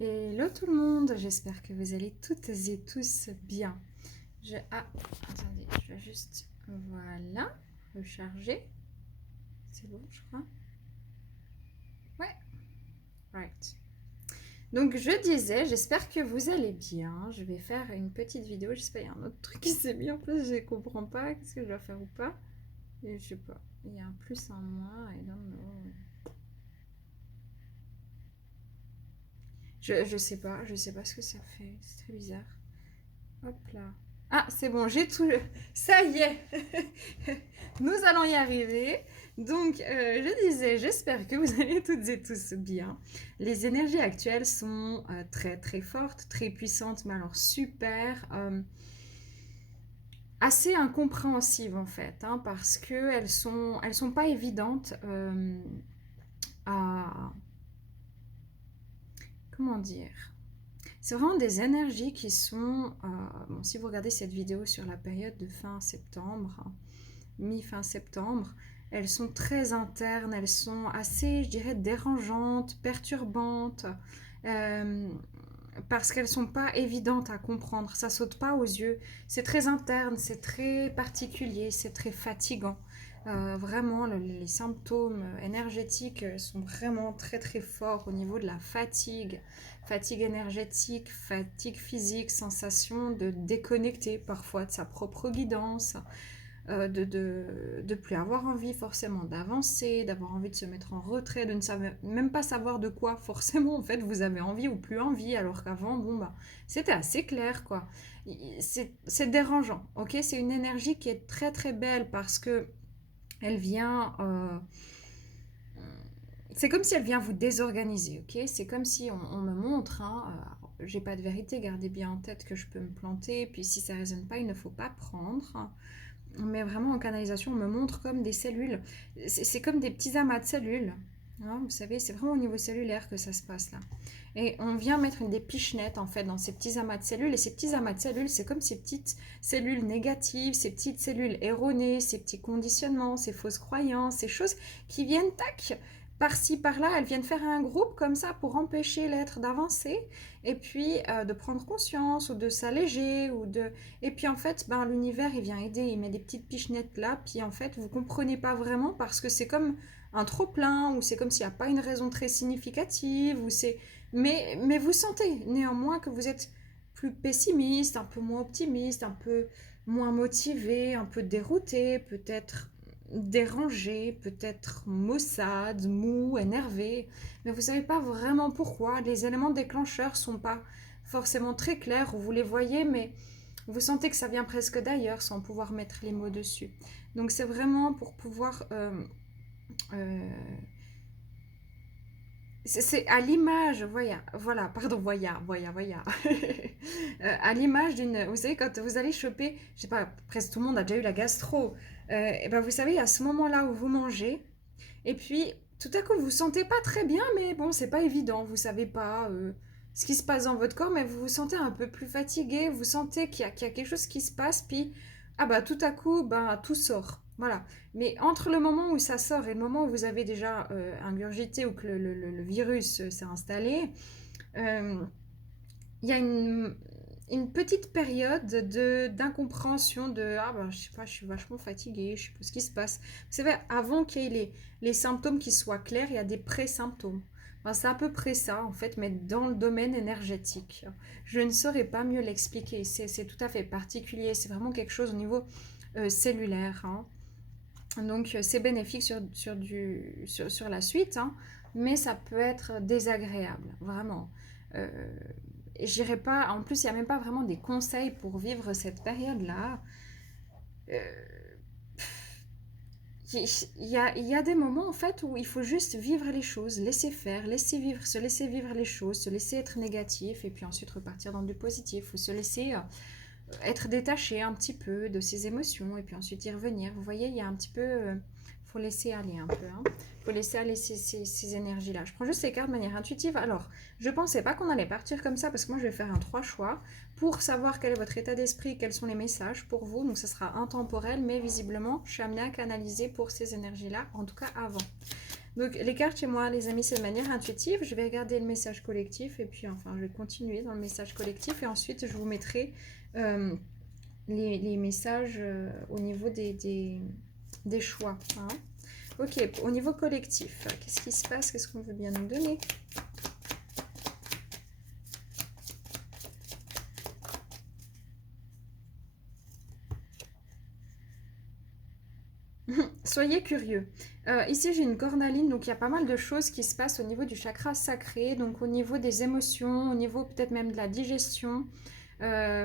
Hello tout le monde, j'espère que vous allez toutes et tous bien. Attendez, je vais juste, voilà, recharger. C'est bon, je crois. Ouais, right. Donc je disais, j'espère que vous allez bien. Je vais faire une petite vidéo. J'espère qu'il y a un autre truc qui s'est mis en place. Je ne comprends pas. Qu'est-ce que je dois faire ou pas? Et je sais pas. Il y a un plus, un moins. I don't know. Je sais pas. Je sais pas ce que ça fait. C'est très bizarre. Hop là. Ah, c'est bon, j'ai tout. Ça y est. Nous allons y arriver. Donc, je disais, j'espère que vous allez toutes et tous bien. Les énergies actuelles sont très très fortes, très puissantes, mais alors super, assez incompréhensives en fait, hein, parce que elles sont pas évidentes à, comment dire. C'est vraiment des énergies qui sont, bon, si vous regardez cette vidéo sur la période de fin septembre, mi-fin septembre, elles sont très internes, elles sont assez, je dirais, dérangeantes, perturbantes, euh, parce qu'elles sont pas évidentes à comprendre, ça saute pas aux yeux, c'est très interne, c'est très particulier, c'est très fatigant. Vraiment, les symptômes énergétiques sont vraiment très très forts au niveau de la fatigue, fatigue énergétique, fatigue physique, sensation de déconnecter parfois de sa propre guidance, de plus avoir envie forcément d'avancer, d'avoir envie de se mettre en retrait, de ne même pas savoir de quoi forcément en fait vous avez envie ou plus envie, alors qu'avant, bon bah, c'était assez clair quoi. C'est dérangeant, ok? C'est une énergie qui est très très belle parce que elle vient... c'est comme si elle vient vous désorganiser, ok? C'est comme si on me montre, hein, j'ai pas de vérité, gardez bien en tête que je peux me planter, puis si ça résonne pas, il ne faut pas prendre. Mais vraiment en canalisation, on me montre comme des cellules. C'est comme des petits amas de cellules. Hein, vous savez, c'est vraiment au niveau cellulaire que ça se passe là. Et on vient mettre des pichenettes en fait dans ces petits amas de cellules. Et ces petits amas de cellules, c'est comme ces petites cellules négatives, ces petites cellules erronées, ces petits conditionnements, ces fausses croyances, ces choses qui viennent, tac, par-ci, par-là, elles viennent faire un groupe comme ça pour empêcher l'être d'avancer et puis de prendre conscience ou de s'alléger ou de... Et puis en fait, ben, l'univers, il vient aider, il met des petites pichenettes là, puis en fait, vous comprenez pas vraiment parce que c'est comme un trop-plein ou c'est comme s'il n'y a pas une raison très significative ou c'est... Mais vous sentez néanmoins que vous êtes plus pessimiste, un peu moins optimiste, un peu moins motivé, un peu dérouté, peut-être dérangé, peut-être maussade, mou, énervé, mais vous savez pas vraiment pourquoi. Les éléments déclencheurs sont pas forcément très clairs, ou vous les voyez, mais vous sentez que ça vient presque d'ailleurs sans pouvoir mettre les mots dessus. Donc c'est vraiment pour pouvoir... euh, c'est à l'image, voilà. À l'image d'une, vous savez, quand vous allez choper, je sais pas, presque tout le monde a déjà eu la gastro. Et ben vous savez, à ce moment-là où vous mangez, et puis tout à coup vous vous sentez pas très bien, mais bon, c'est pas évident, vous savez pas ce qui se passe dans votre corps, mais vous vous sentez un peu plus fatigué, vous sentez qu'il y a quelque chose qui se passe, puis ah bah tout à coup, bah tout sort. Voilà. Mais entre le moment où ça sort et le moment où vous avez déjà ingurgité ou que le virus s'est installé, euh, il y a une petite période d'incompréhension de ah ben je sais pas, je suis vachement fatiguée, je sais pas ce qui se passe. Vous savez, avant qu'il y ait les symptômes qui soient clairs, il y a des pré-symptômes. Ben, c'est à peu près ça en fait, mais dans le domaine énergétique. Je ne saurais pas mieux l'expliquer, c'est tout à fait particulier, c'est vraiment quelque chose au niveau cellulaire. Hein. Donc c'est bénéfique sur la suite, hein, mais ça peut être désagréable, vraiment. Euh, J'irai pas. En plus, il n'y a même pas vraiment des conseils pour vivre cette période-là. Euh, il y a des moments en fait où il faut juste vivre les choses, laisser faire, laisser vivre, se laisser vivre les choses, se laisser être négatif et puis ensuite repartir dans du positif ou se laisser être détaché un petit peu de ses émotions et puis ensuite y revenir. Vous voyez, il y a un petit peu... faut laisser aller un peu. Hein. Faut laisser aller ces énergies-là. Je prends juste ces cartes de manière intuitive. Alors, je pensais pas qu'on allait partir comme ça parce que moi, je vais faire un 3 choix pour savoir quel est votre état d'esprit, quels sont les messages pour vous. Donc, ça sera intemporel, mais visiblement, je suis amenée à canaliser pour ces énergies-là, en tout cas avant. Donc les cartes chez moi, les amis, c'est de manière intuitive. Je vais regarder le message collectif et puis enfin, je vais continuer dans le message collectif et ensuite je vous mettrai euh, les messages au niveau des choix. Hein. Ok, au niveau collectif, qu'est-ce qui se passe? Qu'est-ce qu'on veut bien nous donner? Soyez curieux. Ici, j'ai une cornaline, donc il y a pas mal de choses qui se passent au niveau du chakra sacré, donc au niveau des émotions, au niveau peut-être même de la digestion.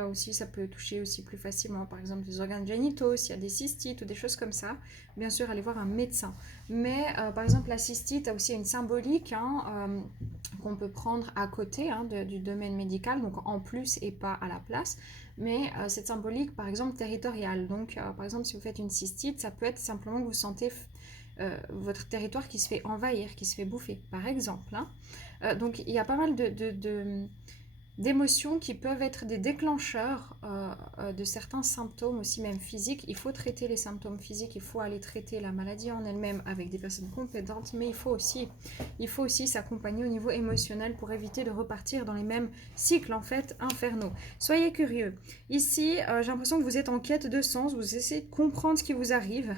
Aussi, ça peut toucher aussi plus facilement, par exemple, les organes génitaux, s'il y a des cystites ou des choses comme ça. Bien sûr, allez voir un médecin. Mais, par exemple, la cystite a aussi une symbolique hein, qu'on peut prendre à côté hein, du domaine médical, donc en plus et pas à la place. Mais cette symbolique, par exemple, territoriale. Donc, par exemple, si vous faites une cystite, ça peut être simplement que vous sentez votre territoire qui se fait envahir, qui se fait bouffer, par exemple. Hein. Donc, il y a pas mal d'émotions qui peuvent être des déclencheurs de certains symptômes, aussi même physiques. Il faut traiter les symptômes physiques, il faut aller traiter la maladie en elle-même avec des personnes compétentes, mais il faut aussi s'accompagner au niveau émotionnel pour éviter de repartir dans les mêmes cycles en fait infernaux. Soyez curieux. Ici, j'ai l'impression que vous êtes en quête de sens, vous essayez de comprendre ce qui vous arrive,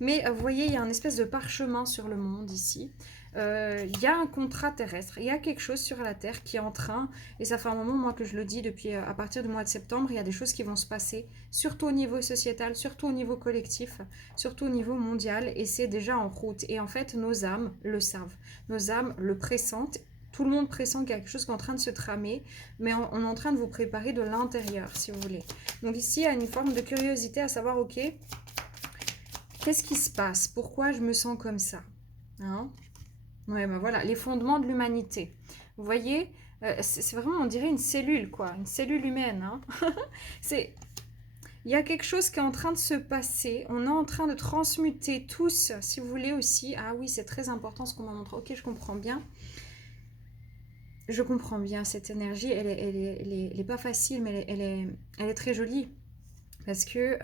mais vous voyez, il y a un espèce de parchemin sur le monde ici. Il y a un contrat terrestre, il y a quelque chose sur la Terre qui est en train, et ça fait un moment moi que je le dis depuis à partir du mois de septembre, il y a des choses qui vont se passer, surtout au niveau sociétal, surtout au niveau collectif, surtout au niveau mondial, et c'est déjà en route. Et en fait, nos âmes le savent, nos âmes le pressentent. Tout le monde pressent qu'il y a quelque chose qui est en train de se tramer, mais on est en train de vous préparer de l'intérieur, si vous voulez. Donc ici, il y a une forme de curiosité à savoir, ok, qu'est-ce qui se passe? Pourquoi je me sens comme ça? Hein? Ouais, ben voilà, les fondements de l'humanité. Vous voyez, c'est vraiment, on dirait une cellule, quoi, une cellule humaine. Hein. c'est, il y a quelque chose qui est en train de se passer. On est en train de transmuter tous, si vous voulez aussi. Ah oui, c'est très important ce qu'on m'a montré. Ok, je comprends bien. Je comprends bien cette énergie. Elle est pas facile, mais elle est très jolie parce que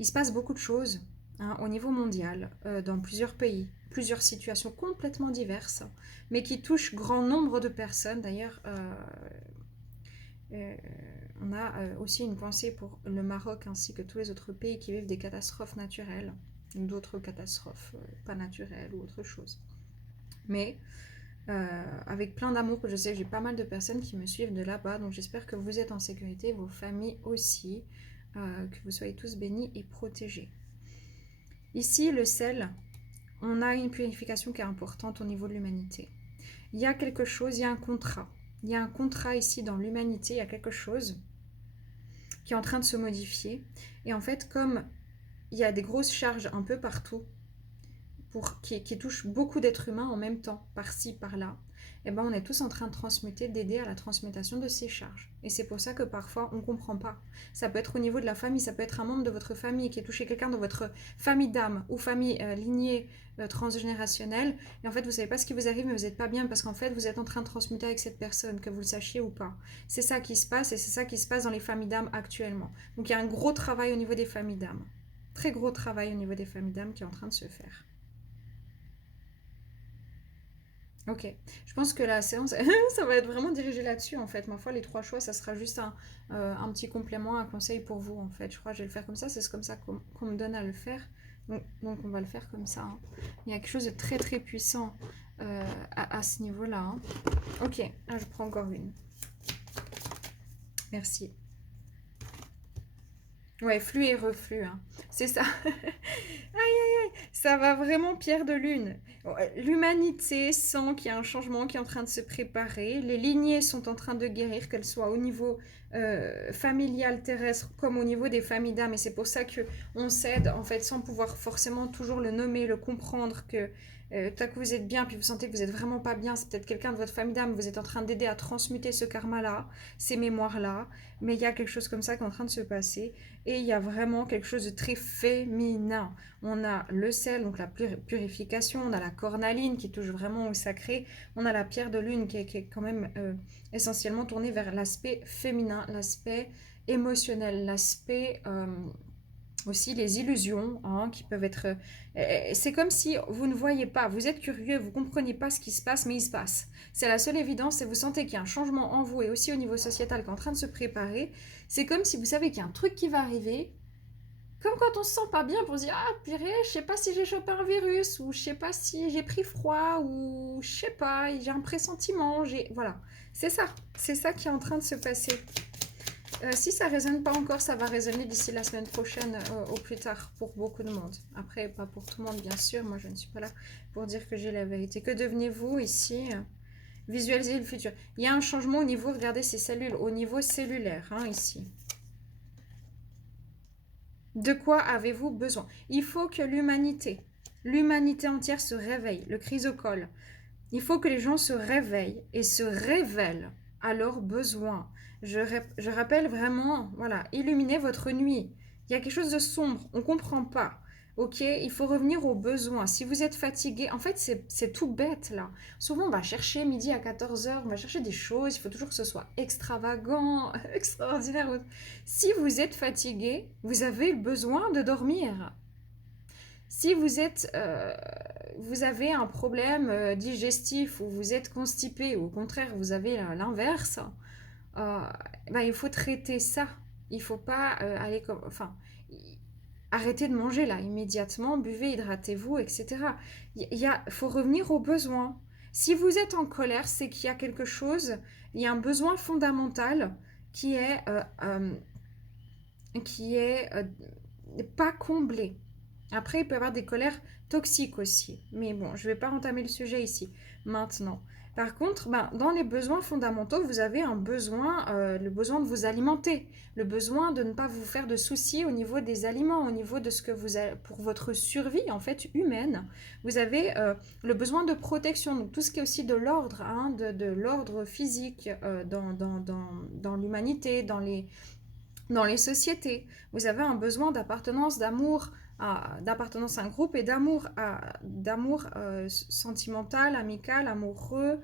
il se passe beaucoup de choses hein, au niveau mondial, dans plusieurs pays, plusieurs situations complètement diverses, mais qui touchent grand nombre de personnes. D'ailleurs, euh, on a aussi une pensée pour le Maroc ainsi que tous les autres pays qui vivent des catastrophes naturelles, d'autres catastrophes pas naturelles ou autre chose. Mais avec plein d'amour, que je sais, j'ai pas mal de personnes qui me suivent de là-bas, donc j'espère que vous êtes en sécurité, vos familles aussi, que vous soyez tous bénis et protégés. Ici, le sel, on a une purification qui est importante au niveau de l'humanité. Il y a quelque chose, il y a un contrat. Il y a un contrat ici dans l'humanité, il y a quelque chose qui est en train de se modifier. Et en fait, comme il y a des grosses charges un peu partout, qui touchent beaucoup d'êtres humains en même temps, par-ci, par-là, et ben on est tous en train de transmuter, d'aider à la transmutation de ces charges. Et c'est pour ça que parfois on ne comprend pas. Ça peut être au niveau de la famille, ça peut être un membre de votre famille qui a touché quelqu'un de votre famille d'âme ou famille lignée transgénérationnelle. Et en fait, vous ne savez pas ce qui vous arrive, mais vous n'êtes pas bien parce qu'en fait, vous êtes en train de transmuter avec cette personne, que vous le sachiez ou pas. C'est ça qui se passe et c'est ça qui se passe dans les familles d'âme actuellement. Donc il y a un gros travail au niveau des familles d'âme. Très gros travail au niveau des familles d'âme qui est en train de se faire. Ok, je pense que la séance, ça va être vraiment dirigé là-dessus en fait. Ma foi, les trois choix, ça sera juste un petit complément, un conseil pour vous en fait. Je crois que je vais le faire comme ça, c'est comme ça qu'on me donne à le faire. Donc on va le faire comme ça. Hein. Il y a quelque chose de très très puissant à ce niveau-là. Hein. Ok, ah, je prends encore une. Merci. Ouais, flux et reflux, hein. C'est ça. Ça va vraiment pierre de lune. L'humanité sent qu'il y a un changement qui est en train de se préparer. Les lignées sont en train de guérir, qu'elles soient au niveau familial, terrestre, comme au niveau des familles d'âme. Et c'est pour ça que on s'aide, en fait, sans pouvoir forcément toujours le nommer, le comprendre, que tout à coup vous êtes bien, puis vous sentez que vous êtes vraiment pas bien. C'est peut-être quelqu'un de votre famille d'âme. Vous êtes en train d'aider à transmuter ce karma-là, ces mémoires-là. Mais il y a quelque chose comme ça qui est en train de se passer. Et il y a vraiment quelque chose de très féminin. On a le sel, donc la purification, on a la cornaline qui touche vraiment au sacré, on a la pierre de lune qui est quand même essentiellement tournée vers l'aspect féminin, l'aspect émotionnel, l'aspect aussi les illusions hein, qui peuvent être... c'est comme si vous ne voyez pas, vous êtes curieux, vous ne comprenez pas ce qui se passe, mais il se passe. C'est la seule évidence et vous sentez qu'il y a un changement en vous et aussi au niveau sociétal qui est en train de se préparer. C'est comme si vous savez qu'il y a un truc qui va arriver, comme quand on se sent pas bien pour se dire ah purée, je sais pas si j'ai chopé un virus ou je sais pas si j'ai pris froid ou je sais pas, j'ai un pressentiment, voilà. C'est ça qui est en train de se passer. Si ça résonne pas encore, ça va résonner d'ici la semaine prochaine au plus tard pour beaucoup de monde. Après, pas pour tout le monde, bien sûr. Moi, je ne suis pas là pour dire que j'ai la vérité. Que devenez-vous ici Visualisez le futur. Il y a un changement au niveau, regardez ces cellules, au niveau cellulaire, hein, ici. De quoi avez-vous besoin? Il faut que l'humanité entière se réveille, le chrysocole. Il faut que les gens se réveillent et se révèlent à leurs besoins. Je rappelle vraiment, voilà, illuminez votre nuit. Il y a quelque chose de sombre, on ne comprend pas. Ok, il faut revenir aux besoins. Si vous êtes fatigué, en fait, c'est tout bête là. Souvent, on va chercher midi à 14 heures, on va chercher des choses, il faut toujours que ce soit extravagant, extraordinaire. Si vous êtes fatigué, vous avez besoin de dormir. Si vous avez un problème digestif ou vous êtes constipé ou au contraire vous avez l'inverse, euh, il faut traiter ça. Il ne faut pas aller comme, enfin, arrêtez de manger là immédiatement, buvez, hydratez-vous, etc. Faut revenir aux besoins. Si vous êtes en colère, c'est qu'il y a quelque chose, il y a un besoin fondamental qui est pas comblé. Après, il peut y avoir des colères toxiques aussi. Mais bon, je ne vais pas entamer le sujet ici, maintenant. Par contre, dans les besoins fondamentaux, vous avez un besoin, le besoin de vous alimenter, le besoin de ne pas vous faire de soucis au niveau des aliments, au niveau de ce que vous avez, pour votre survie, en fait, humaine. Vous avez le besoin de protection, donc tout ce qui est aussi de l'ordre, hein, de l'ordre physique dans l'humanité, dans les sociétés. Vous avez un besoin d'appartenance, d'amour, d'appartenance à un groupe et d'amour sentimental, amical, amoureux,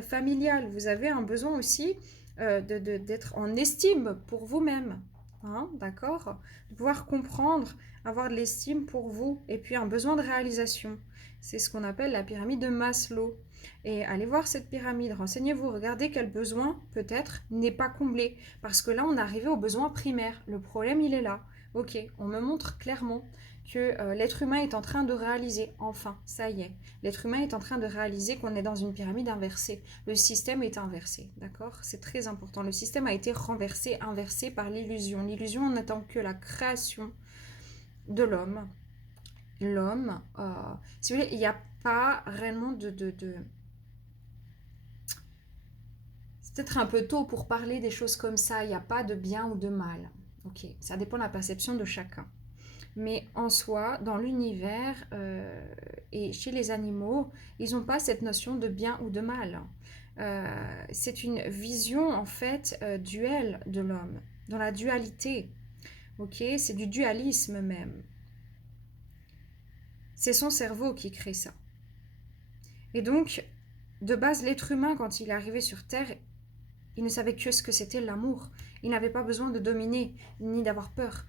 familial. Vous avez un besoin aussi d'être en estime pour vous-même. Hein, d'accord? De pouvoir comprendre, avoir de l'estime pour vous et puis un besoin de réalisation. C'est ce qu'on appelle la pyramide de Maslow. Et allez voir cette pyramide, renseignez-vous, regardez quel besoin peut-être n'est pas comblé. Parce que là, on est arrivé au besoin primaire. Le problème, il est là. Ok, on me montre clairement que l'être humain est en train de réaliser, enfin, ça y est, l'être humain est en train de réaliser qu'on est dans une pyramide inversée. Le système est inversé, d'accord? C'est très important. Le système a été renversé, inversé par l'illusion. L'illusion n'étant que la création de l'homme. L'homme, si vous voulez, il n'y a pas réellement C'est peut-être un peu tôt pour parler des choses comme ça, il n'y a pas de bien ou de mal. Ok, ça dépend de la perception de chacun. Mais en soi, dans l'univers et chez les animaux, ils n'ont pas cette notion de bien ou de mal. C'est une vision en fait duelle de l'homme, dans la dualité. Ok, c'est du dualisme même. C'est son cerveau qui crée ça. Et donc, de base, l'être humain, quand il est arrivé sur Terre, il ne savait que ce que c'était l'amour. Il n'avait pas besoin de dominer, ni d'avoir peur.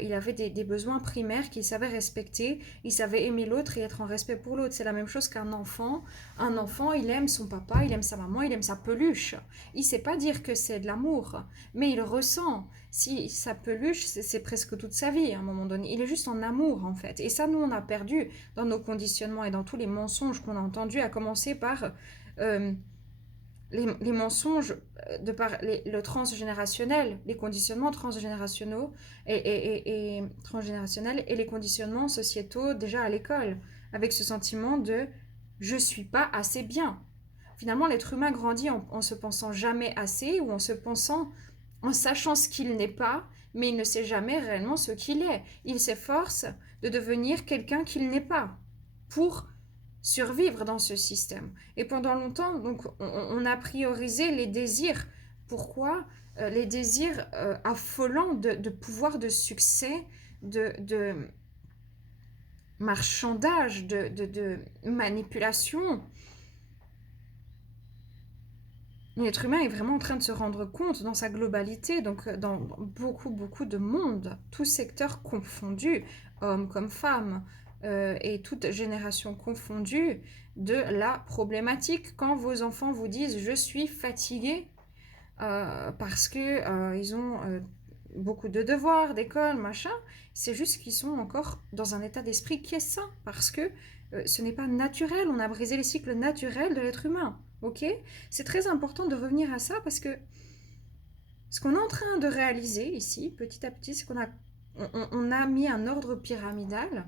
Il avait des besoins primaires qu'il savait respecter. Il savait aimer l'autre et être en respect pour l'autre. C'est la même chose qu'un enfant. Un enfant, il aime son papa, il aime sa maman, il aime sa peluche. Il ne sait pas dire que c'est de l'amour, mais il ressent. Si sa peluche, c'est presque toute sa vie à un moment donné. Il est juste en amour, en fait. Et ça, nous, on a perdu dans nos conditionnements et dans tous les mensonges qu'on a entendus, à commencer par... les mensonges de par le transgénérationnel, les conditionnements transgénérationnels transgénérationnels et les conditionnements sociétaux déjà à l'école, avec ce sentiment de je suis pas assez bien. Finalement, l'être humain grandit en se pensant jamais assez ou en sachant ce qu'il n'est pas, mais il ne sait jamais réellement ce qu'il est. Il s'efforce de devenir quelqu'un qu'il n'est pas pour survivre dans ce système. Et pendant longtemps, donc, on a priorisé les désirs. Pourquoi les désirs affolants de pouvoir, de succès, de marchandage, de manipulation. L'être humain est vraiment en train de se rendre compte dans sa globalité, donc dans beaucoup, beaucoup de monde, tous secteurs confondus, hommes comme femmes, et toutes générations confondues, de la problématique. Quand vos enfants vous disent «je suis fatigué», parce que ils ont beaucoup de devoirs, d'école, machin, c'est juste qu'ils sont encore dans un état d'esprit qui est sain, parce que ce n'est pas naturel, on a brisé les cycles naturels de l'être humain, ok? C'est très important de revenir à ça, parce que ce qu'on est en train de réaliser ici, petit à petit, c'est on a mis un ordre pyramidal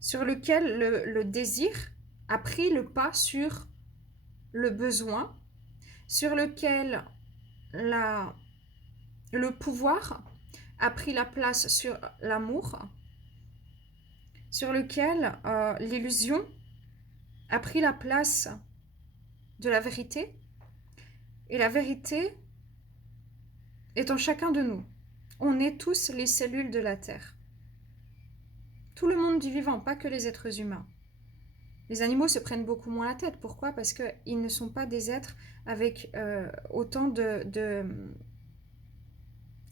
sur lequel le désir a pris le pas sur le besoin, sur lequel le pouvoir a pris la place sur l'amour, sur lequel l'illusion a pris la place de la vérité, et la vérité est en chacun de nous. On est tous les cellules de la Terre. Tout le monde du vivant, pas que les êtres humains. Les animaux se prennent beaucoup moins la tête. Pourquoi? Parce qu'ils ne sont pas des êtres avec autant de...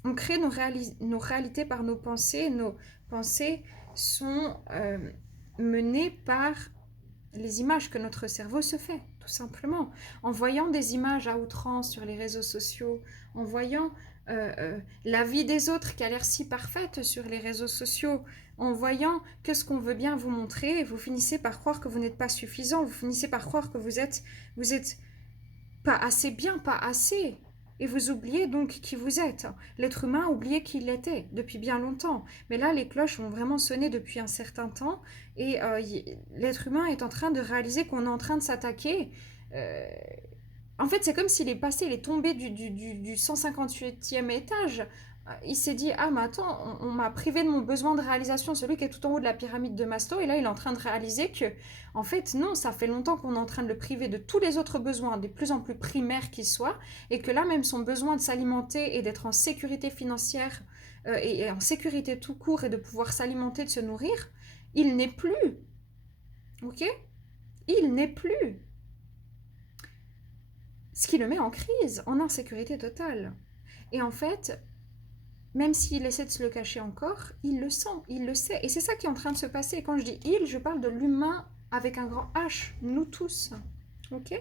On crée nos réalités par nos pensées. Nos pensées sont menées par les images que notre cerveau se fait, tout simplement. En voyant des images à outrance sur les réseaux sociaux, en voyant la vie des autres qui a l'air si parfaite sur les réseaux sociaux, en voyant que ce qu'on veut bien vous montrer, vous finissez par croire que vous n'êtes pas suffisant, vous finissez par croire que vous êtes pas assez bien, pas assez. Et vous oubliez donc qui vous êtes. L'être humain a oublié qui il était depuis bien longtemps. Mais là, les cloches ont vraiment sonné depuis un certain temps. Et l'être humain est en train de réaliser qu'on est en train de s'attaquer. En fait, c'est comme s'il est passé, il est tombé du 158e étage. Il s'est dit, ah mais attends, on m'a privé de mon besoin de réalisation, celui qui est tout en haut de la pyramide de Maslow, et là il est en train de réaliser que, en fait non, ça fait longtemps qu'on est en train de le priver de tous les autres besoins, des plus en plus primaires qu'ils soient, et que là même son besoin de s'alimenter et d'être en sécurité financière, et en sécurité tout court, et de pouvoir s'alimenter, de se nourrir, il n'est plus. Ok? Il n'est plus. Ce qui le met en crise, en insécurité totale. Et en fait, même s'il essaie de se le cacher encore, il le sent, il le sait. Et c'est ça qui est en train de se passer. Quand je dis il, je parle de l'humain avec un grand H, nous tous. Ok?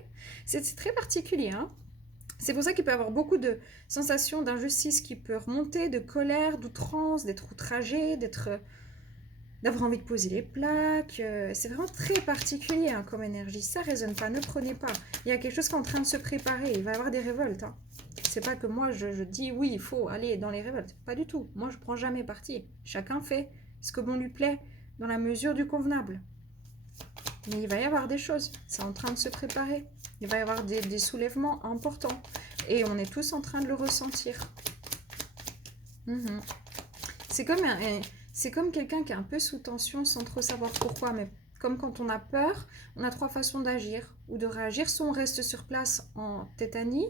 C'est très particulier, hein? C'est pour ça qu'il peut y avoir beaucoup de sensations d'injustice qui peut remonter, de colère, d'outrance, d'être outragé, d'avoir envie de poser les plaques. C'est vraiment très particulier hein, comme énergie. Ça résonne pas, ne prenez pas. Il y a quelque chose qui est en train de se préparer. Il va y avoir des révoltes. Hein. C'est pas que moi je dis oui, il faut aller dans les révoltes. Pas du tout. Moi je prends jamais parti. Chacun fait ce que bon lui plaît dans la mesure du convenable. Mais il va y avoir des choses. C'est en train de se préparer. Il va y avoir des soulèvements importants. Et on est tous en train de le ressentir. C'est comme c'est comme quelqu'un qui est un peu sous tension sans trop savoir pourquoi, mais comme quand on a peur, on a trois façons d'agir ou de réagir. Soit on reste sur place en tétanie,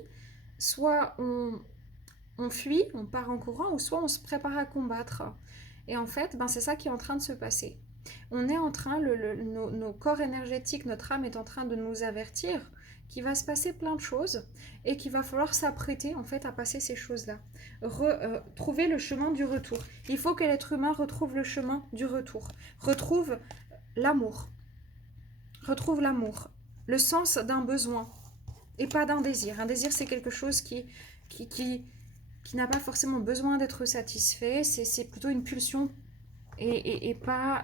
soit on fuit, on part en courant, ou soit on se prépare à combattre. Et en fait, ben, c'est ça qui est en train de se passer. On est en train, nos corps énergétiques, notre âme est en train de nous avertir qu'il va se passer plein de choses et qu'il va falloir s'apprêter en fait à passer ces choses-là. Trouver le chemin du retour. Il faut que l'être humain retrouve le chemin du retour. Retrouve l'amour. Retrouve l'amour. Le sens d'un besoin et pas d'un désir. Un désir, c'est quelque chose qui n'a pas forcément besoin d'être satisfait. C'est plutôt une pulsion et pas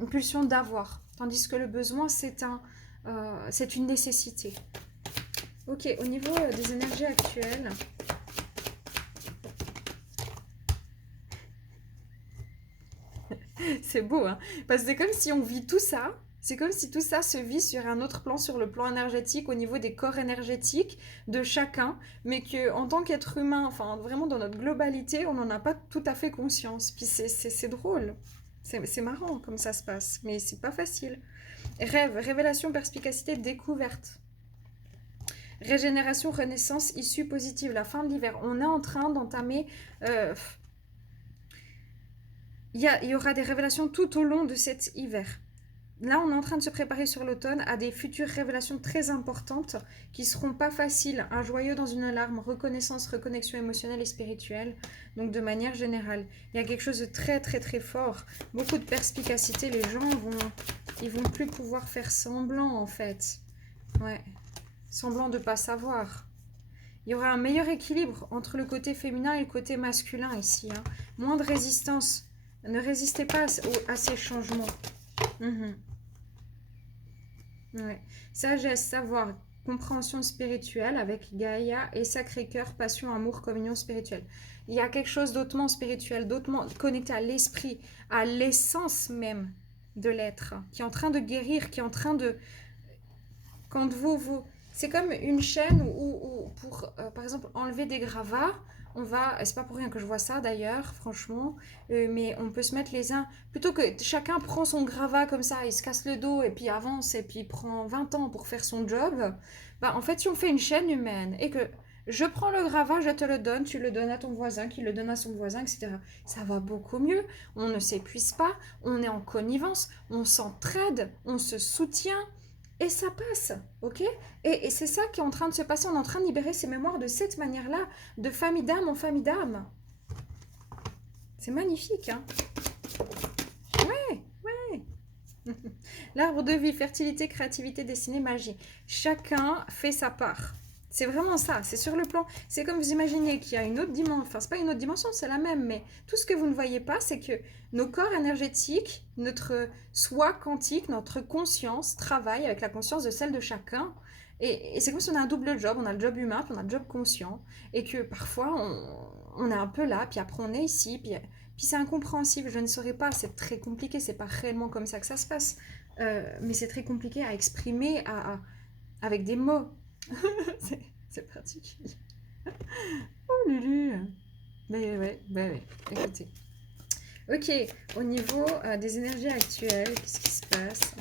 une pulsion d'avoir. Tandis que le besoin, c'est une nécessité. Ok, au niveau des énergies actuelles, c'est beau, hein? Parce que c'est comme si on vit tout ça, c'est comme si tout ça se vit sur un autre plan, sur le plan énergétique, au niveau des corps énergétiques de chacun, mais qu'en tant qu'être humain, enfin vraiment dans notre globalité, on n'en a pas tout à fait conscience. Puis c'est drôle, c'est marrant comme ça se passe, mais c'est pas facile. Rêve, révélation, perspicacité, découverte. Régénération, renaissance, issue positive, la fin de l'hiver. On est en train d'entamer... il y aura des révélations tout au long de cet hiver. Là, on est en train de se préparer sur l'automne à des futures révélations très importantes qui seront pas faciles. Un joyau dans une alarme, reconnaissance, reconnexion émotionnelle et spirituelle. Donc, de manière générale, il y a quelque chose de très, très, très fort. Beaucoup de perspicacité. Les gens ils vont plus pouvoir faire semblant, en fait. Ouais, semblant de pas savoir. Il y aura un meilleur équilibre entre le côté féminin et le côté masculin ici. Hein. Moins de résistance. Ne résistez pas à ces changements. Ouais. Sagesse, savoir, compréhension spirituelle avec Gaïa et Sacré-Cœur, passion, amour, communion spirituelle. Il y a quelque chose d'autrement spirituel, d'autrement connecté à l'esprit, à l'essence même de l'être, qui est en train de guérir, qui est en train de... Quand c'est comme une chaîne où pour, par exemple, enlever des gravats, on va... C'est pas pour rien que je vois ça d'ailleurs, franchement, mais on peut se mettre les uns... Plutôt que chacun prend son gravat comme ça, il se casse le dos et puis avance et puis prend 20 ans pour faire son job, bah en fait, si on fait une chaîne humaine et que je prends le gravat, je te le donne, tu le donnes à ton voisin, qui le donne à son voisin, etc. Ça va beaucoup mieux, on ne s'épuise pas, on est en connivence, on s'entraide, on se soutient, et ça passe, ok? Et c'est ça qui est en train de se passer. On est en train de libérer ces mémoires de cette manière-là, de famille d'âme en famille d'âme. C'est magnifique, hein? Ouais, ouais. L'arbre de vie, fertilité, créativité, destinée, magie. Chacun fait sa part. C'est vraiment ça. C'est sur le plan. C'est comme vous imaginez qu'il y a une autre dimension. Enfin, c'est pas une autre dimension, c'est la même. Mais tout ce que vous ne voyez pas, c'est que nos corps énergétiques, notre soi quantique, notre conscience travaille avec la conscience de celle de chacun. Et c'est comme si on a un double job. On a le job humain, puis on a le job conscient. Et que parfois, on est un peu là, puis après, on est ici, puis c'est incompréhensible. Je ne saurais pas. C'est très compliqué. C'est pas réellement comme ça que ça se passe. Mais c'est très compliqué à exprimer avec des mots. c'est particulier. Oh Lulu. Ben ouais, écoutez. Ok, au niveau des énergies actuelles, qu'est-ce qui se passe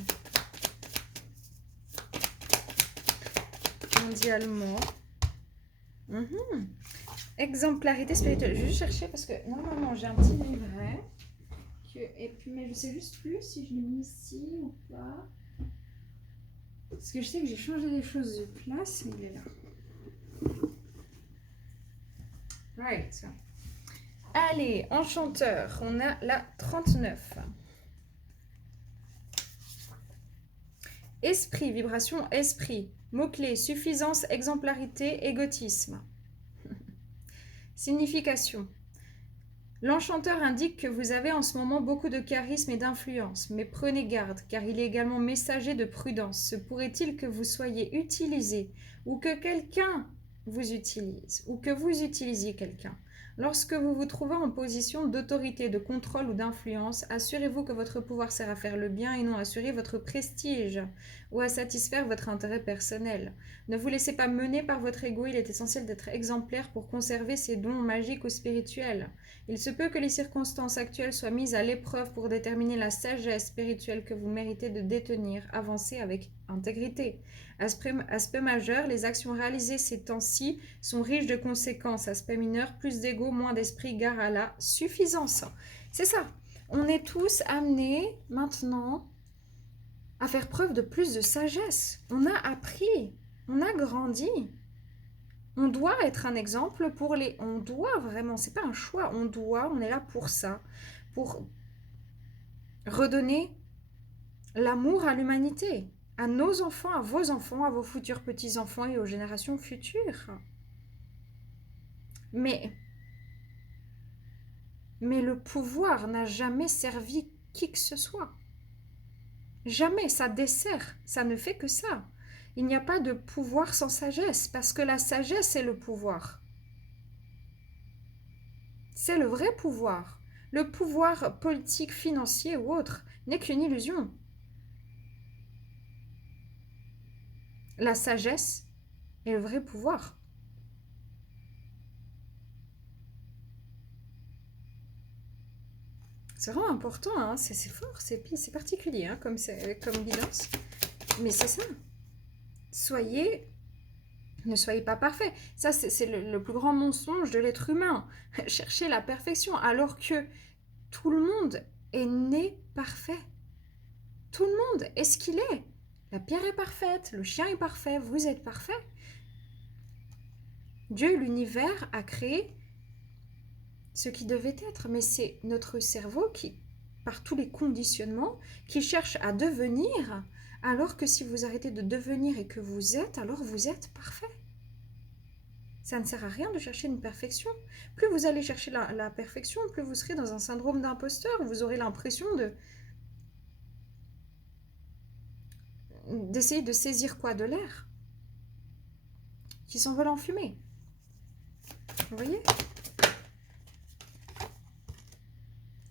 mondialement? Exemplarité spirituelle. Je vais juste chercher parce que normalement j'ai un petit livret. Et puis, mais je sais juste plus si je l'ai mis ici ou pas. Parce que je sais que j'ai changé des choses de place, mais il est là. Right. Allez, enchanteur, on a la 39. Esprit, vibration, esprit. Mots-clés, suffisance, exemplarité, égotisme. Signification. L'enchanteur indique que vous avez en ce moment beaucoup de charisme et d'influence, mais prenez garde, car il est également messager de prudence. Se pourrait-il que vous soyez utilisé, ou que quelqu'un vous utilise, ou que vous utilisiez quelqu'un. Lorsque vous vous trouvez en position d'autorité, de contrôle ou d'influence, assurez-vous que votre pouvoir sert à faire le bien et non à assurer votre prestige ou à satisfaire votre intérêt personnel. Ne vous laissez pas mener par votre ego, il est essentiel d'être exemplaire pour conserver ses dons magiques ou spirituels. Il se peut que les circonstances actuelles soient mises à l'épreuve pour déterminer la sagesse spirituelle que vous méritez de détenir. Avancez avec intégrité. Aspect majeur, les actions réalisées ces temps-ci sont riches de conséquences. Aspect mineur, plus d'ego, moins d'esprit, gare à la suffisance. C'est ça. On est tous amenés maintenant à faire preuve de plus de sagesse. On a appris, on a grandi. On doit être un exemple pour les... On doit vraiment, c'est pas un choix, on est là pour ça. Pour redonner l'amour à l'humanité, à nos enfants, à vos futurs petits-enfants et aux générations futures. Mais le pouvoir n'a jamais servi qui que ce soit. Jamais, ça dessert, ça ne fait que ça. Il n'y a pas de pouvoir sans sagesse, parce que la sagesse est le pouvoir. C'est le vrai pouvoir. Le pouvoir politique, financier ou autre n'est qu'une illusion. La sagesse est le vrai pouvoir. C'est vraiment important, hein, c'est fort, c'est particulier hein, comme guidance. Mais c'est ça. Ne soyez pas parfait. Ça, c'est le plus grand mensonge de l'être humain. Chercher la perfection alors que tout le monde est né parfait. Tout le monde est ce qu'il est. La pierre est parfaite, le chien est parfait, vous êtes parfait. Dieu, l'univers, a créé ce qui devait être, mais c'est notre cerveau qui, par tous les conditionnements, qui cherche à devenir, alors que si vous arrêtez de devenir et que vous êtes, alors vous êtes parfait. Ça ne sert à rien de chercher une perfection. Plus vous allez chercher la perfection, plus vous serez dans un syndrome d'imposteur. Vous aurez l'impression d'essayer de saisir quoi? De l'air qui s'envole en fumée. Vous voyez?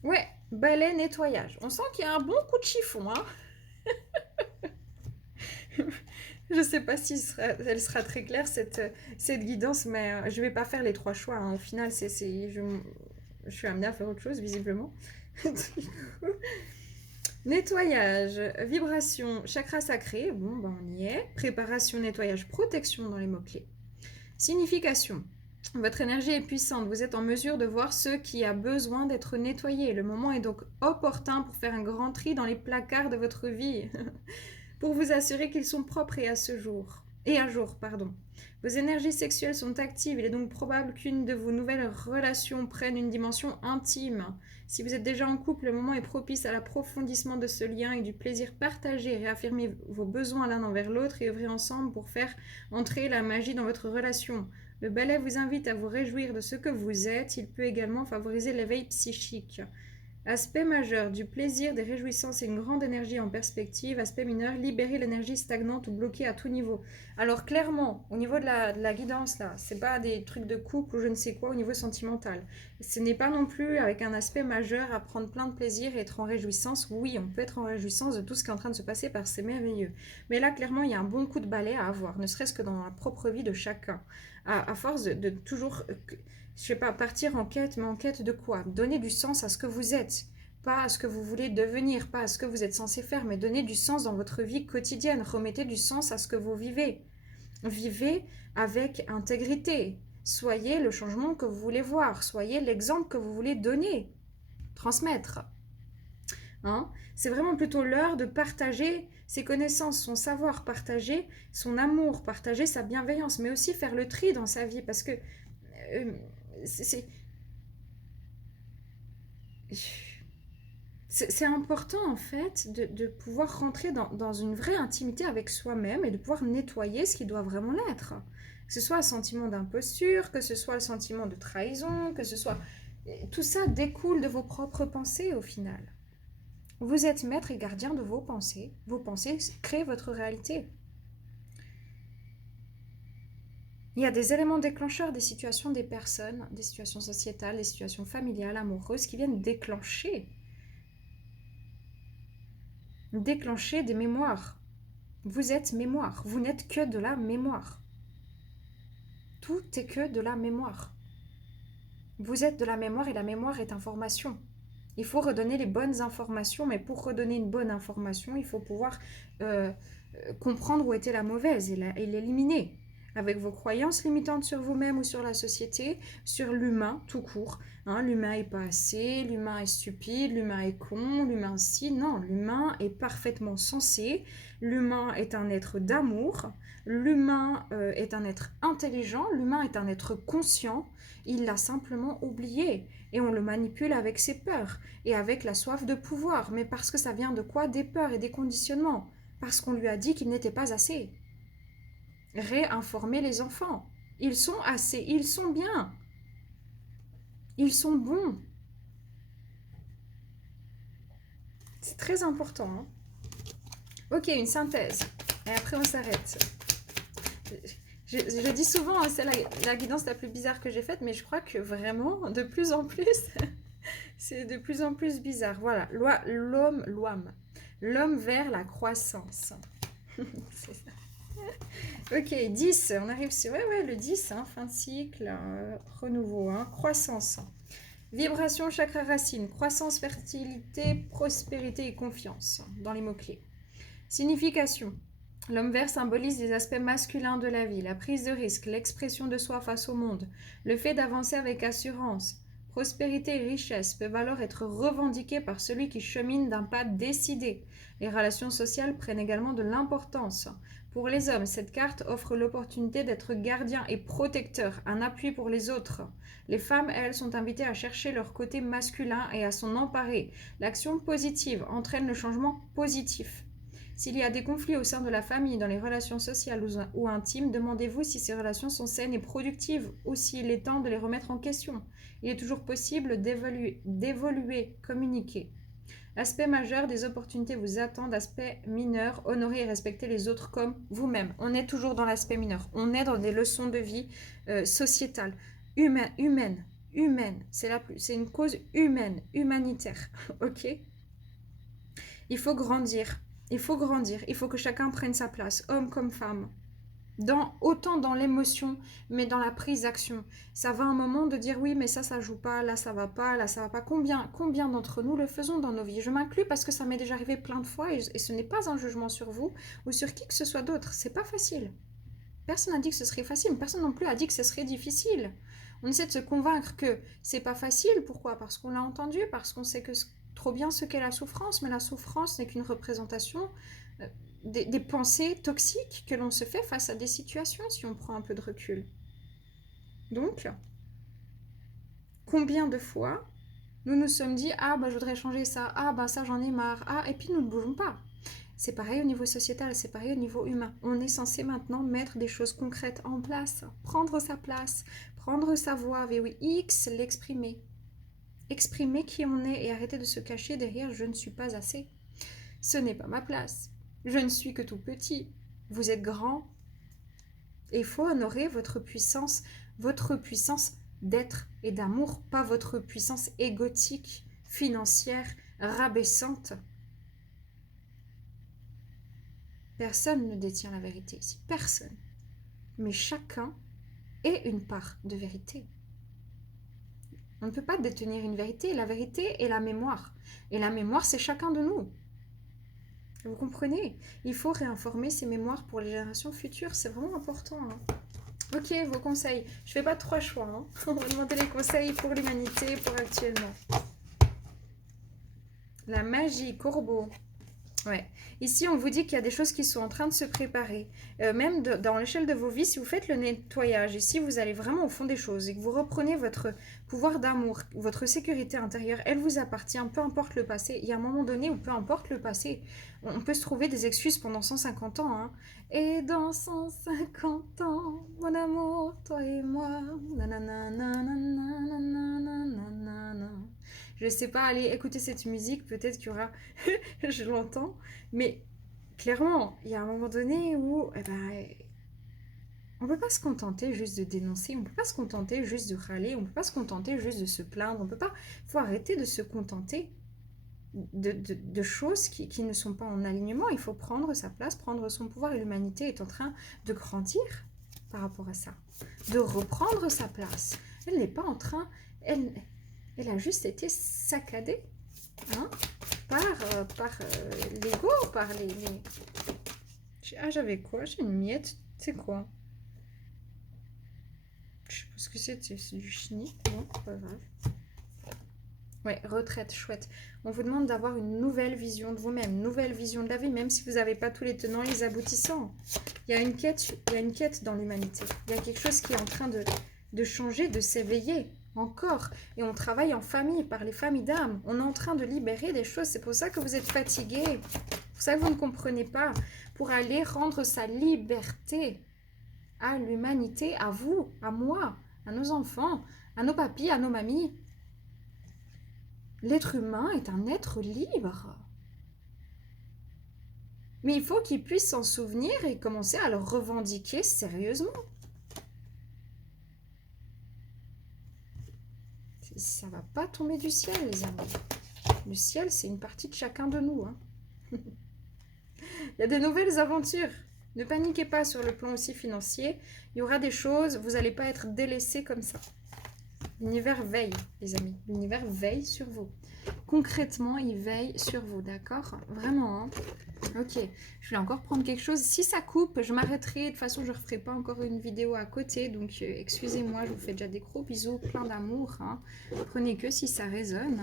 Ouais, balai, nettoyage. On sent qu'il y a un bon coup de chiffon, hein. Je ne sais pas si elle sera très claire, cette guidance, mais je ne vais pas faire les 3 choix. Hein. Au final, je suis amenée à faire autre chose, visiblement. Nettoyage, vibration, chakra sacré, bon, ben on y est. Préparation, nettoyage, protection dans les mots-clés. Signification. Votre énergie est puissante, vous êtes en mesure de voir ce qui a besoin d'être nettoyé. Le moment est donc opportun pour faire un grand tri dans les placards de votre vie. Pour vous assurer qu'ils sont propres et à jour. Vos énergies sexuelles sont actives, il est donc probable qu'une de vos nouvelles relations prenne une dimension intime. Si vous êtes déjà en couple, le moment est propice à l'approfondissement de ce lien et du plaisir partagé. Réaffirmez vos besoins l'un envers l'autre et œuvrez ensemble pour faire entrer la magie dans votre relation. Le ballet vous invite à vous réjouir de ce que vous êtes, il peut également favoriser l'éveil psychique. Aspect majeur, du plaisir, des réjouissances et une grande énergie en perspective. Aspect mineur, libérer l'énergie stagnante ou bloquée à tout niveau. Alors clairement, au niveau de la guidance, là, c'est pas des trucs de couple ou je ne sais quoi au niveau sentimental. Ce n'est pas non plus avec un aspect majeur à prendre plein de plaisir et être en réjouissance. Oui, on peut être en réjouissance de tout ce qui est en train de se passer parce que c'est merveilleux. Mais là, clairement, il y a un bon coup de balai à avoir, ne serait-ce que dans la propre vie de chacun. À force de toujours... je sais pas, partir en quête, mais en quête de quoi? Donner du sens à ce que vous êtes, pas à ce que vous voulez devenir, pas à ce que vous êtes censé faire, mais donner du sens dans votre vie quotidienne. Remettez du sens à ce que vous vivez. Vivez avec intégrité. Soyez le changement que vous voulez voir. Soyez l'exemple que vous voulez donner, transmettre. Hein? C'est vraiment plutôt l'heure de partager ses connaissances, son savoir, partager son amour, partager sa bienveillance, mais aussi faire le tri dans sa vie, parce que c'est important en fait de pouvoir rentrer dans une vraie intimité avec soi-même et de pouvoir nettoyer ce qui doit vraiment l'être. Que ce soit un sentiment d'imposture, que ce soit le sentiment de trahison, que ce soit... Tout ça découle de vos propres pensées au final. Vous êtes maître et gardien de vos pensées. Vos pensées créent votre réalité. Il y a des éléments déclencheurs des situations des personnes, des situations sociétales, des situations familiales, amoureuses qui viennent déclencher des mémoires. Vous êtes mémoire, vous n'êtes que de la mémoire. Tout est que de la mémoire. Vous êtes de la mémoire et la mémoire est information. Il faut redonner les bonnes informations, mais pour redonner une bonne information, il faut pouvoir comprendre où était la mauvaise et l'éliminer. Avec vos croyances limitantes sur vous-même ou sur la société, sur l'humain tout court. Hein, l'humain est pas assez, l'humain est stupide, l'humain est con, l'humain si. Non, l'humain est parfaitement sensé, l'humain est un être d'amour, l'humain est un être intelligent, l'humain est un être conscient. Il l'a simplement oublié et on le manipule avec ses peurs et avec la soif de pouvoir. Mais parce que ça vient de quoi? Des peurs et des conditionnements. Parce qu'on lui a dit qu'il n'était pas assez. Réinformer les enfants. Ils sont assez, ils sont bien. Ils sont bons. C'est très important. Hein. Ok, une synthèse. Et après on s'arrête. Je dis souvent, hein, c'est la guidance la plus bizarre que j'ai faite, mais je crois que vraiment, de plus en plus, c'est de plus en plus bizarre. Voilà, l'homme vers la croissance. C'est ça. Ok, 10, on arrive sur le 10, hein, fin de cycle, renouveau, hein, croissance. Vibration, chakra racine, croissance, fertilité, prospérité et confiance, dans les mots-clés. Signification. L'homme vert symbolise les aspects masculins de la vie, la prise de risque, l'expression de soi face au monde, le fait d'avancer avec assurance, Prospérité et richesse peuvent alors être revendiquées par celui qui chemine d'un pas décidé. Les relations sociales prennent également de l'importance. Pour les hommes, cette carte offre l'opportunité d'être gardien et protecteur, un appui pour les autres. Les femmes, elles, sont invitées à chercher leur côté masculin et à s'en emparer. L'action positive entraîne le changement positif. S'il y a des conflits au sein de la famille, dans les relations sociales ou intimes, demandez-vous si ces relations sont saines et productives ou s'il est temps de les remettre en question. Il est toujours possible d'évoluer, communiquer. L'aspect majeur des opportunités vous attend, d'aspect mineur, honorer et respecter les autres comme vous-même. On est toujours dans l'aspect mineur. On est dans des leçons de vie sociétales, humaines. C'est une cause humaine, humanitaire. Ok ? Il faut grandir. Il faut que chacun prenne sa place, homme comme femme. Autant dans l'émotion, mais dans la prise d'action. Ça va un moment de dire oui, mais ça joue pas, là ça va pas, là ça va pas. Combien d'entre nous le faisons dans nos vies? Je m'inclus parce que ça m'est déjà arrivé plein de fois et ce n'est pas un jugement sur vous ou sur qui que ce soit d'autre. C'est pas facile. Personne n'a dit que ce serait facile, personne non plus a dit que ce serait difficile. On essaie de se convaincre que c'est pas facile. Pourquoi? Parce qu'on l'a entendu, parce qu'on sait trop bien ce qu'est la souffrance, mais la souffrance n'est qu'une représentation des pensées toxiques que l'on se fait face à des situations si on prend un peu de recul. Donc, combien de fois nous nous sommes dit « Ah, je voudrais changer ça. Ah, ça, j'en ai marre. Ah » et puis nous ne bougeons pas. C'est pareil au niveau sociétal, c'est pareil au niveau humain. On est censé maintenant mettre des choses concrètes en place, prendre sa place, prendre sa voix, VOX, l'exprimer. Exprimer qui on est et arrêter de se cacher derrière « Je ne suis pas assez. Ce n'est pas ma place. Je ne suis que tout petit. Vous êtes grand. » Et il faut honorer votre puissance d'être et d'amour, pas votre puissance égotique, financière, rabaissante. Personne ne détient la vérité ici, personne. Mais chacun est une part de vérité. On ne peut pas détenir une vérité. La vérité est la mémoire. Et la mémoire, c'est chacun de nous. Vous comprenez? Il faut réinformer ces mémoires pour les générations futures. C'est vraiment important. Ok, vos conseils. Je ne fais pas 3 choix. On va demander les conseils pour l'humanité, pour actuellement. La magie, Corbeau. Ouais. Ici, on vous dit qu'il y a des choses qui sont en train de se préparer. Même dans l'échelle de vos vies, si vous faites le nettoyage, ici, vous allez vraiment au fond des choses et que vous reprenez votre pouvoir d'amour, votre sécurité intérieure, elle vous appartient, peu importe le passé. Il y a un moment donné où peu importe le passé, on peut se trouver des excuses pendant 150 ans. Hein. Et dans 150 ans, mon amour, toi et moi, nanana, nanana, nanana. Je sais pas, allez écouter cette musique, peut-être qu'il y aura, je l'entends, mais clairement, il y a un moment donné où, on peut pas se contenter juste de dénoncer, on peut pas se contenter juste de râler, on peut pas se contenter juste de se plaindre, on peut pas, faut arrêter de se contenter de choses qui ne sont pas en alignement. Il faut prendre sa place, prendre son pouvoir, et l'humanité est en train de grandir par rapport à ça, de reprendre sa place. Elle n'est pas en train, elle a juste été saccadée par l'ego, par les... Ah, j'avais quoi? J'ai une miette. C'est quoi? Je sais pas ce que c'est du chenille. Non, pas grave. Ouais, retraite, chouette. On vous demande d'avoir une nouvelle vision de vous-même, une nouvelle vision de la vie, même si vous n'avez pas tous les tenants et les aboutissants. Il y a une quête dans l'humanité. Il y a quelque chose qui est en train de changer, de s'éveiller. Encore. Et on travaille en famille, par les familles d'âme. On est en train de libérer des choses. C'est pour ça que vous êtes fatigués. C'est pour ça que vous ne comprenez pas. Pour aller rendre sa liberté à l'humanité, à vous, à moi, à nos enfants, à nos papis, à nos mamies. L'être humain est un être libre. Mais il faut qu'il puisse s'en souvenir et commencer à le revendiquer sérieusement. Ça va pas tomber du ciel, les amis. Le ciel, c'est une partie de chacun de nous. Hein. Il y a de nouvelles aventures. Ne paniquez pas sur le plan aussi financier. Il y aura des choses, vous n'allez pas être délaissés comme ça. L'univers veille, les amis. L'univers veille sur vous. Concrètement, il veille sur vous, d'accord? Vraiment, hein? Ok, je vais encore prendre quelque chose. Si ça coupe, je m'arrêterai. De toute façon, je ne referai pas encore une vidéo à côté. Donc, excusez-moi, je vous fais déjà des gros bisous, plein d'amour. Hein. Prenez que si ça résonne.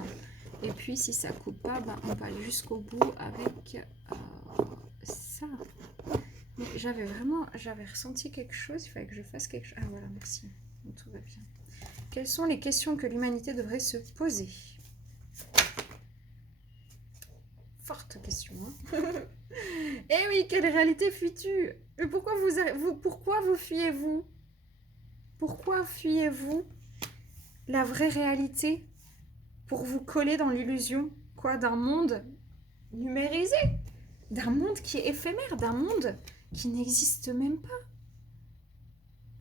Et puis, si ça coupe pas, ben, on va aller jusqu'au bout avec ça. J'avais ressenti quelque chose. Il fallait que je fasse quelque chose. Ah voilà, merci. Donc, tout va bien. Quelles sont les questions que l'humanité devrait se poser? Forte question. Hein. Eh oui, quelle réalité fuis-tu? Pourquoi vous fuyez-vous? Pourquoi fuyez-vous la vraie réalité pour vous coller dans l'illusion quoi d'un monde numérisé, d'un monde qui est éphémère, d'un monde qui n'existe même pas.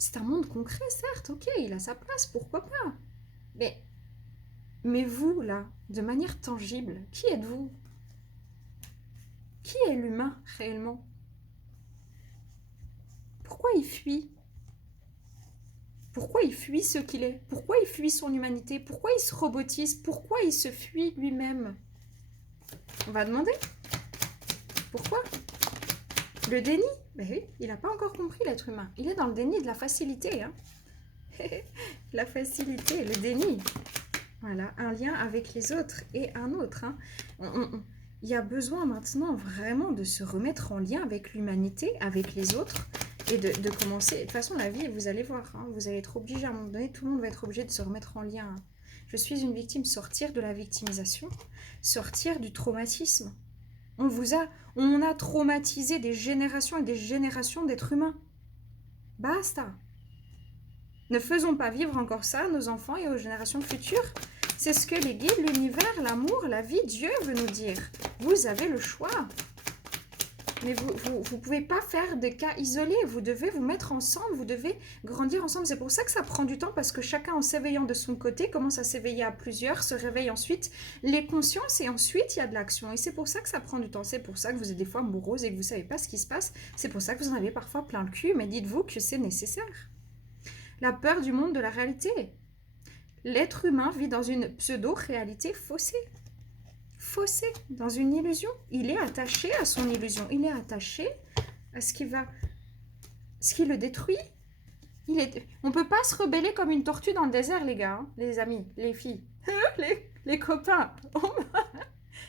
C'est un monde concret, certes, ok, il a sa place, pourquoi pas. Mais vous, là, de manière tangible, qui êtes-vous? Qui est l'humain réellement? Pourquoi il fuit? Pourquoi il fuit ce qu'il est? Pourquoi il fuit son humanité? Pourquoi il se robotise? Pourquoi il se fuit lui-même? On va demander. Pourquoi? Le déni? Ben oui, il n'a pas encore compris l'être humain. Il est dans le déni de la facilité. Hein. La facilité, le déni. Voilà, un lien avec les autres et un autre. Hein. Il y a besoin maintenant vraiment de se remettre en lien avec l'humanité, avec les autres, et de commencer. De toute façon, la vie, vous allez voir, hein, vous allez être obligé, à un moment donné, tout le monde va être obligé de se remettre en lien. Je suis une victime, sortir de la victimisation, sortir du traumatisme. On a traumatisé des générations et des générations d'êtres humains. Basta. Ne faisons pas vivre encore ça à nos enfants et aux générations futures. C'est ce que les guides, l'univers, l'amour, la vie, Dieu veut nous dire. Vous avez le choix. Mais vous ne pouvez pas faire des cas isolés. Vous devez vous mettre ensemble, vous devez grandir ensemble. C'est pour ça que ça prend du temps, parce que chacun, en s'éveillant de son côté, commence à s'éveiller à plusieurs, se réveille ensuite les consciences, et ensuite il y a de l'action. Et c'est pour ça que ça prend du temps. C'est pour ça que vous êtes des fois morose et que vous ne savez pas ce qui se passe. C'est pour ça que vous en avez parfois plein le cul, mais dites-vous que c'est nécessaire. La peur du monde de la réalité. L'être humain vit dans une pseudo-réalité faussée. Faussé, dans une illusion. Il est attaché à son illusion. Il est attaché à ce qui le détruit. On ne peut pas se rebeller comme une tortue dans le désert, les gars, hein, les amis, les filles, les copains.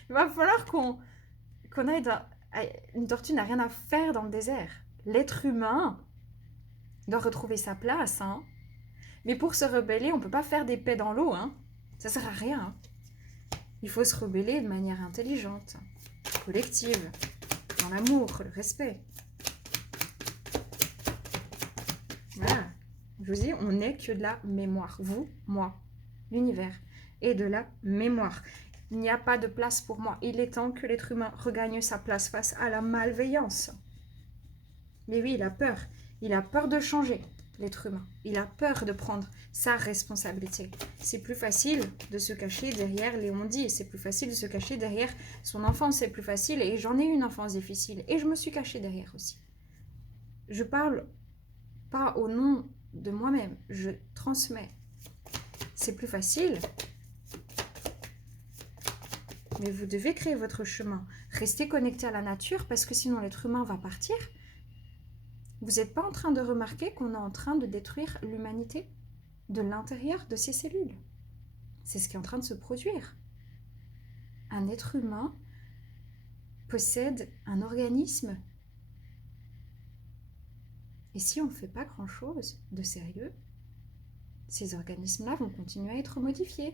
Il va falloir qu'on aille dans... Une tortue n'a rien à faire dans le désert. L'être humain doit retrouver sa place. Hein. Mais pour se rebeller, on ne peut pas faire des paix dans l'eau. Hein. Ça ne sert à rien. Hein. Il faut se rebeller de manière intelligente, collective, dans l'amour, le respect. Voilà. Je vous dis, on n'est que de la mémoire. Vous, moi, l'univers, et de la mémoire. Il n'y a pas de place pour moi. Il est temps que l'être humain regagne sa place face à la malveillance. Mais oui, il a peur. Il a peur de changer, l'être humain. Il a peur de prendre sa responsabilité. C'est plus facile de se cacher derrière les on-dit. C'est plus facile de se cacher derrière son enfance. C'est plus facile. Et j'en ai eu une enfance difficile. Et je me suis cachée derrière aussi. Je parle pas au nom de moi-même. Je transmets. C'est plus facile. Mais vous devez créer votre chemin. Restez connecté à la nature, parce que sinon l'être humain va partir. Vous n'êtes pas en train de remarquer qu'on est en train de détruire l'humanité de l'intérieur de ses cellules. C'est ce qui est en train de se produire. Un être humain possède un organisme. Et si on ne fait pas grand-chose de sérieux, ces organismes-là vont continuer à être modifiés.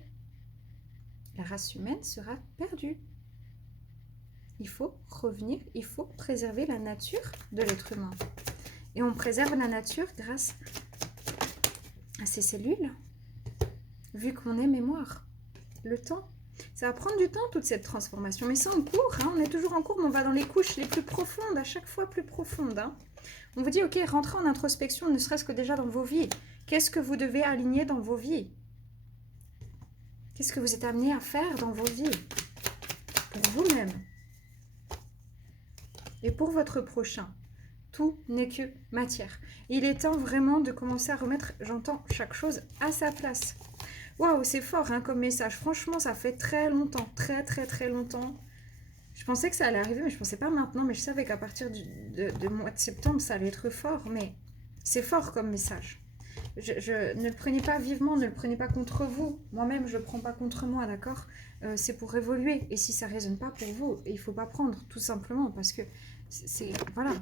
La race humaine sera perdue. Il faut revenir, il faut préserver la nature de l'être humain. Et on préserve la nature grâce à ces cellules, vu qu'on est mémoire. Le temps. Ça va prendre du temps, toute cette transformation. Mais c'est en cours, hein, on est toujours en cours, mais on va dans les couches les plus profondes, à chaque fois plus profondes. Hein. On vous dit, ok, rentrez en introspection, ne serait-ce que déjà dans vos vies. Qu'est-ce que vous devez aligner dans vos vies? Qu'est-ce que vous êtes amené à faire dans vos vies? Pour vous-même. Et pour votre prochain. Tout n'est que matière. Il est temps vraiment de commencer à remettre, j'entends, chaque chose à sa place. Waouh, c'est fort hein, comme message. Franchement, ça fait très longtemps, très très très longtemps. Je pensais que ça allait arriver, mais je pensais pas maintenant. Mais je savais qu'à partir de mois de septembre, ça allait être fort. Mais c'est fort comme message. Ne le prenez pas vivement, ne le prenez pas contre vous. Moi-même, je le prends pas contre moi, d'accord. C'est pour évoluer. Et si ça résonne pas pour vous, il faut pas prendre, tout simplement, parce que voilà,